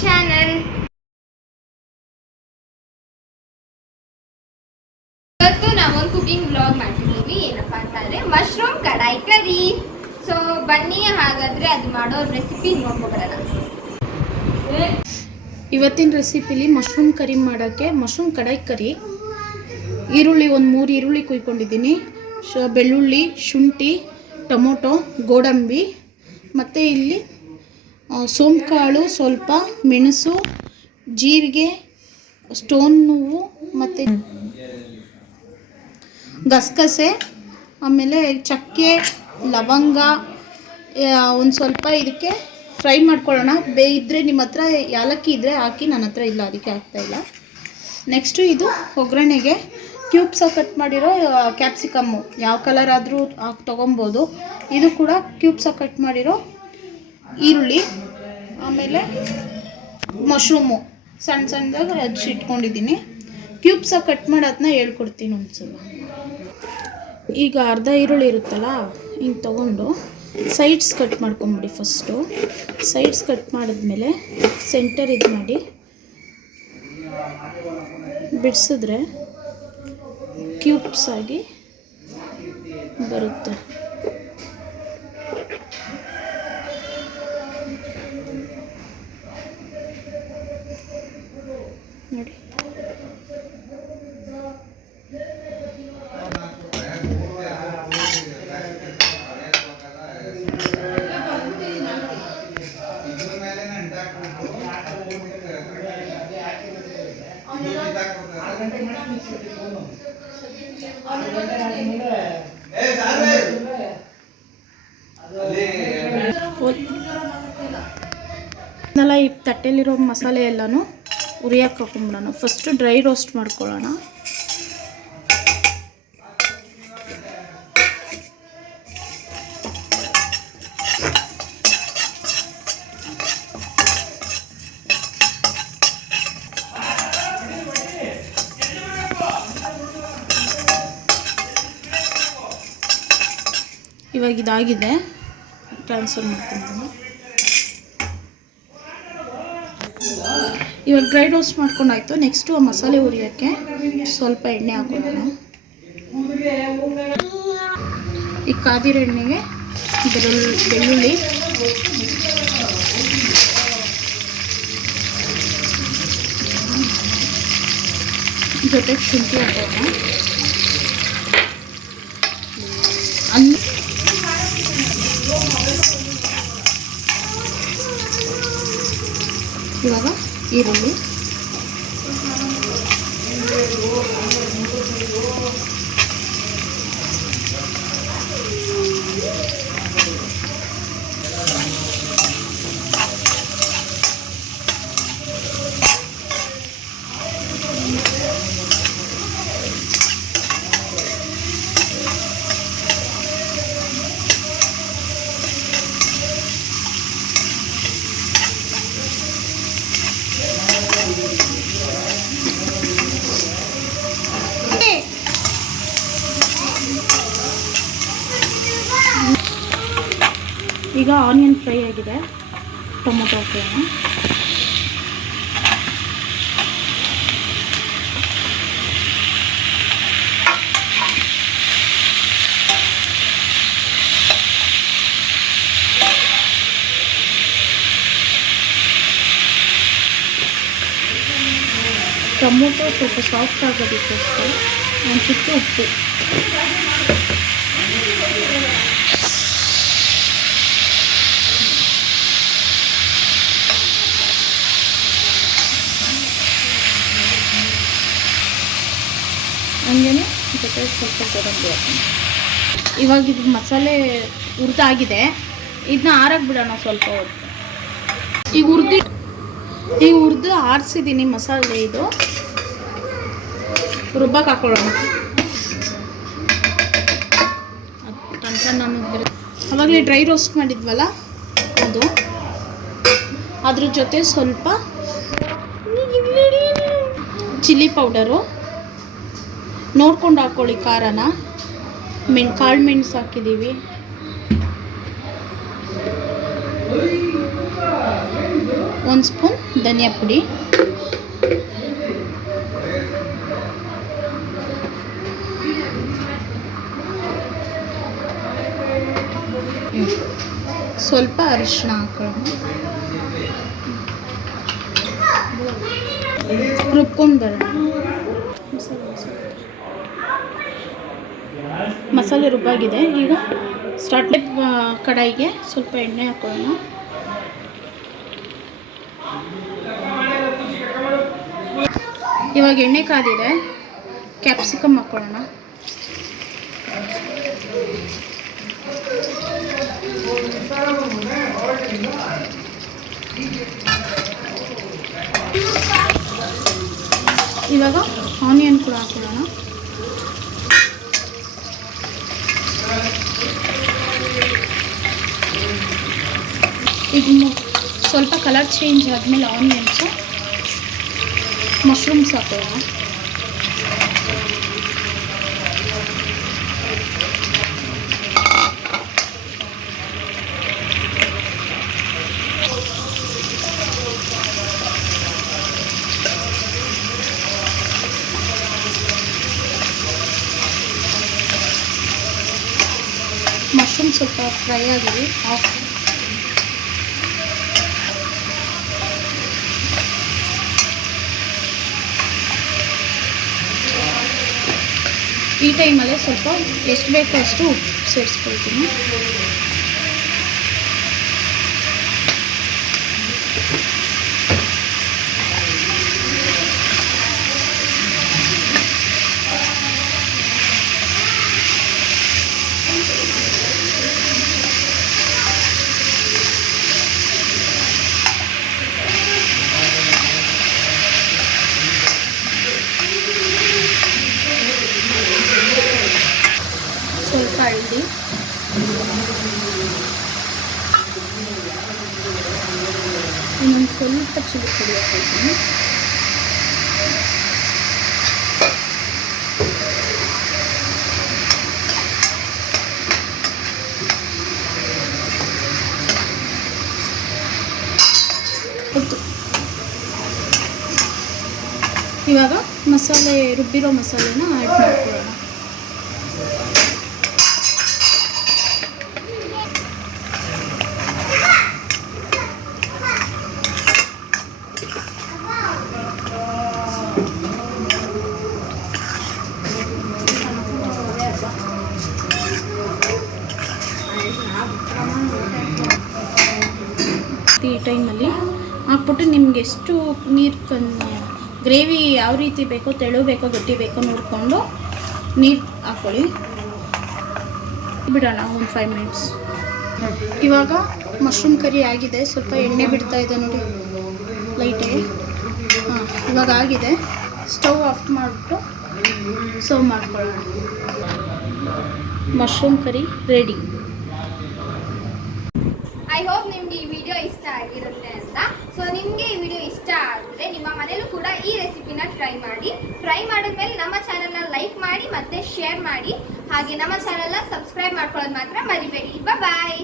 Channel. ಇವತ್ತು ನಾವೊಂದು cooking vlog ಮಾಡ್ತಿದ್ದೀವಿ. ಏನಪ್ಪ ಅಂತಂದರೆ ಮಶ್ರೂಮ್ ಕಡಾಯಿ ಕರಿ. ಸೊ ಬನ್ನಿ ಹಾಗಾದರೆ ಅದು ಮಾಡೋ ರೆಸಿಪಿ ನೋಡ್ಕೊಬರೋಣ. ಇವತ್ತಿನ ರೆಸಿಪಿಲಿ ಮಶ್ರೂಮ್ ಕರಿ ಮಾಡೋಕ್ಕೆ ಮಶ್ರೂಮ್ ಕಡಾಯಿ ಕರಿ, ಈರುಳ್ಳಿ ಒಂದು 3 ಈರುಳ್ಳಿ ಕುಯ್ಕೊಂಡಿದ್ದೀನಿ, ಬೆಳ್ಳುಳ್ಳಿ, ಶುಂಠಿ, ಟೊಮೊಟೊ, ಗೋಡಂಬಿ ಮತ್ತು ಇಲ್ಲಿ ಸೋಂಕಾಳು, ಸ್ವಲ್ಪ ಮೆಣಸು, ಜೀರಿಗೆ, ಸ್ಟೋನ್ ಹೂವು ಮತ್ತು ಗಸಗಸೆ, ಆಮೇಲೆ ಚಕ್ಕೆ, ಲವಂಗ ಒಂದು ಸ್ವಲ್ಪ ಇದಕ್ಕೆ ಫ್ರೈ ಮಾಡ್ಕೊಳ್ಳೋಣ. ಇದ್ದರೆ ನಿಮ್ಮ ಹತ್ರ ಯಾಲಕ್ಕಿ ಇದ್ದರೆ ಹಾಕಿ, ನನ್ನ ಹತ್ರ ಇಲ್ಲ ಅದಕ್ಕೆ ಹಾಕ್ತಾಯಿಲ್ಲ. ನೆಕ್ಸ್ಟು ಇದು ಒಗ್ಗರಣೆಗೆ ಕ್ಯೂಬ್ಸಾಗಿ ಕಟ್ ಮಾಡಿರೋ ಕ್ಯಾಪ್ಸಿಕಮ್ಮು, ಯಾವ ಕಲರ್ ಆದರೂ ತೊಗೊಬೋದು. ಇದು ಕೂಡ ಕ್ಯೂಬ್ಸಾಗಿ ಕಟ್ ಮಾಡಿರೋ ಈರುಳ್ಳಿ, ಆಮೇಲೆ ಮಶ್ರೂಮು ಸಣ್ಣ ಸಣ್ಣದಾಗಿ ಹಚ್ಚಿ ಇಟ್ಕೊಂಡಿದ್ದೀನಿ. ಕ್ಯೂಬ್ಸಾಗಿ ಕಟ್ ಮಾಡೋದನ್ನ ಹೇಳ್ಕೊಡ್ತೀನಿ ಒಂದ್ಸಲ. ಈಗ ಅರ್ಧ ಈರುಳ್ಳಿ ಇರುತ್ತಲ್ಲ, ಹಿಂಗೆ ತೊಗೊಂಡು ಸೈಡ್ಸ್ ಕಟ್ ಮಾಡ್ಕೊಂಬಿಡಿ. ಫಸ್ಟು ಸೈಡ್ಸ್ ಕಟ್ ಮಾಡಿದ್ಮೇಲೆ ಸೆಂಟರ್ ಇದು ಮಾಡಿ ಬಿಡಿಸಿದ್ರೆ ಕ್ಯೂಬ್ಸ್ ಆಗಿ ಬರುತ್ತೆ. ನೋಡಿ, ಈ ತಟ್ಟೆಲಿರೋ ಮಸಾಲೆ ಎಲ್ಲನೂ ಉರಿಯಕ್ಕೆ ಹಾಕೊಂಡ್ಬಿಡೋಣ. ಫಸ್ಟು ಡ್ರೈ ರೋಸ್ಟ್ ಮಾಡ್ಕೊಳ್ಳೋಣ. ಇವಾಗ ಇದಾಗಿದೆ, ಟ್ರಾನ್ಸ್ಫರ್ ಮಾಡ್ತೀನಿ. ಇವಾಗ ಡ್ರೈ ರೋಸ್ಟ್ ಮಾಡ್ಕೊಂಡಾಯ್ತು. ನೆಕ್ಸ್ಟು ಆ ಮಸಾಲೆ ಹುರಿಯೋಕ್ಕೆ ಸ್ವಲ್ಪ ಎಣ್ಣೆ ಹಾಕೊಳ್ಳೋಣ. ಈ ಕಾದಿರೋ ಎಣ್ಣೆಗೆ ಬೆಳ್ಳುಳ್ಳಿ, ಜೊತೆಗೆ ಶುಂಠಿ ಹಾಕೋಣ. ಇವಾಗ ಈರುಳ್ಳಿ, ಈಗ ಆನಿಯನ್ ಫ್ರೈ ಆಗಿದೆ, ಟೊಮೊಟೊ ಹಾಕೋಣ. ಟೊಮೊಟೊ ಸ್ವಲ್ಪ ಸಾಫ್ಟ್ ಆಗೋದಕ್ಕೋಸ್ಕರ ಒಂದು ಚಿಕ್ಕ ಉಪ್ಪು, ಹಂಗೇ ಜೊತೆ ಸ್ವಲ್ಪ ಗೋಡಂಬಿ ಹಾಕೋಣ. ಇವಾಗ ಇದು ಮಸಾಲೆ ಹುರಿದಾಗಿದೆ, ಇದನ್ನ ಆರಕ್ಕೆ ಬಿಡೋಣ ಸ್ವಲ್ಪ ಹೊತ್ತು. ಈಗ ಹುರಿದು ಆರಿಸಿದ್ದೀನಿ ಮಸಾಲೆ. ಇದು ರುಬ್ಬಕ್ಕೆ ಹಾಕೊಳ್ಳೋಣ. ಅವಾಗಲೇ ಡ್ರೈ ರೋಸ್ಟ್ ಮಾಡಿದ್ವಲ್ಲ ಅದು, ಅದ್ರ ಜೊತೆ ಸ್ವಲ್ಪ ಚಿಲ್ಲಿ ಪೌಡರು ನೋಡ್ಕೊಂಡು ಹಾಕ್ಕೊಳ್ಳಿ. ಖಾರನ ಕಾಳು ಮೆಣಸು ಹಾಕಿದ್ದೀವಿ, 1 ಸ್ಪೂನ್ ಧನಿಯಾ ಪುಡಿ, ಸ್ವಲ್ಪ ಅರಿಶಿನ ಹಾಕೊಳ್ಳೋಣ. ರುಬ್ಕೊಂಡು ಬರೋಣ. ಮಸಾಲೆ ರುಬ್ಬಾಗಿದೆ. ಈಗ ಸ್ಟಾರ್ಟಿಂಗ್ ಕಡಾಯಿಗೆ ಸ್ವಲ್ಪ ಎಣ್ಣೆ ಹಾಕೊಳ್ಳೋಣ. ಇವಾಗ ಎಣ್ಣೆ ಕಾದಿದೆ, ಕ್ಯಾಪ್ಸಿಕಮ್ ಹಾಕೊಳ್ಳೋಣ. ಇವಾಗ ಆನಿಯನ್ ಕೂಡ ಹಾಕೊಳ್ಳೋಣ. ಇದು ಸ್ವಲ್ಪ ಕಲರ್ ಚೇಂಜ್ ಆದಮೇಲೆ ಆನಿಯನ್ಸು, ಮಶ್ರೂಮ್ಸ್ ಹಾಕೋಣ. ಮಶ್ರೂಮ್ ಸ್ವಲ್ಪ ಫ್ರೈ ಆಗಿದೆ. ಈ ಟೈಮಲ್ಲೇ ಸ್ವಲ್ಪ ಎಷ್ಟು ಬೇಕೋ ಅಷ್ಟು ಉಪ್ಪು ಸೇರಿಸ್ಕೊಳ್ತೀನಿ. ಸ್ವಲ್ಪ ಹಳದಿ, ಇನ್ನೊಂದು ಸ್ವಲ್ಪ ಚಿಲ್ಲಿ ಪುಡಿ ಹಾಕ್ತೀನಿ. ಇವಾಗ ಮಸಾಲೆ ರುಬ್ಬಿರೋ ಮಸಾಲೆನ ಆ್ಯಡ್ ಮಾಡ್ಕೊಳ್ಳೋಣ. ಈ ಟೈಮಲ್ಲಿ ಹಾಕ್ಬಿಟ್ಟು ನಿಮ್ಗೆ ಎಷ್ಟು ನೀರು ಗ್ರೇವಿ ಯಾವ ರೀತಿ ಬೇಕೋ, ತೆಳು ಬೇಕೋ ಗಟ್ಟಿ ಬೇಕೋ ನೋಡಿಕೊಂಡು ನೀರು ಹಾಕ್ಕೊಳ್ಳಿ. ಬಿಡೋಣ ಒಂದು 5 ಮಿನಿಟ್ಸ್. ಇವಾಗ ಮಶ್ರೂಮ್ ಕರಿ ಆಗಿದೆ. ಸ್ವಲ್ಪ ಎಣ್ಣೆ ಬಿಡ್ತಾ ಇದೆ ನೋಡಿ ಲೈಟಾಗಿ. ಇವಾಗ ಆಗಿದೆ. ಸ್ಟವ್ ಆಫ್ ಮಾಡಿಬಿಟ್ಟು ಸರ್ವ್ ಮಾಡ್ಕೊಳ್ಳೋಣ. Mushroom curry ready. I hope ನಿಮ್ಗೆ ಈ ವಿಡಿಯೋ ಇಷ್ಟ ಆಗಿರುತ್ತೆ ಅಂತ. ಸೊ ನಿಮಗೆ ಈ ವಿಡಿಯೋ ಇಷ್ಟ ಆಗಿದ್ರೆ ನಿಮ್ಮ ಮನೇಲೂ ಕೂಡ ಈ ರೆಸಿಪಿನ ಟ್ರೈ ಮಾಡಿ. ಟ್ರೈ ಮಾಡಿದ್ಮೇಲೆ ನಮ್ಮ ಚಾನಲ್ನ ಲೈಕ್ ಮಾಡಿ ಮತ್ತು ಶೇರ್ ಮಾಡಿ. ಹಾಗೆ ನಮ್ಮ ಚಾನಲ್ನ ಸಬ್ಸ್ಕ್ರೈಬ್ ಮಾಡ್ಕೊಳ್ಳೋದು ಮಾತ್ರ ಮರಿಬೇಡಿ. ಬಾಯ್.